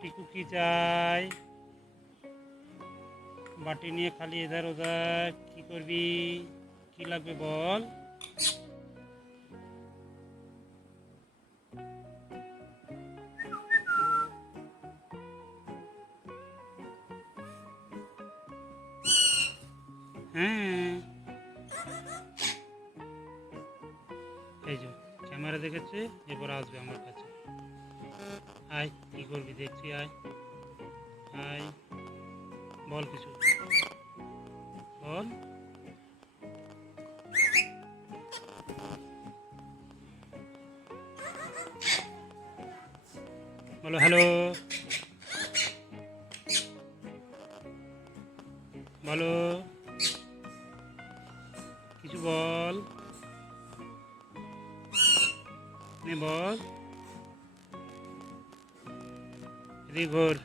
টিকু কি চাই? বাটি নিয়ে খালি এধার ওধার কি করবি? কি লাগবে বল? হ্যাঁ, এই যে ক্যামেরা দেখেছে, এবার আসবে আমার কাছে। আয়, কি করবি দেখছি, আয় আয়, বল কিছু বল। বলো হ্যালো, বলো কিছু বল, নে বল, এদিকে ঘোর।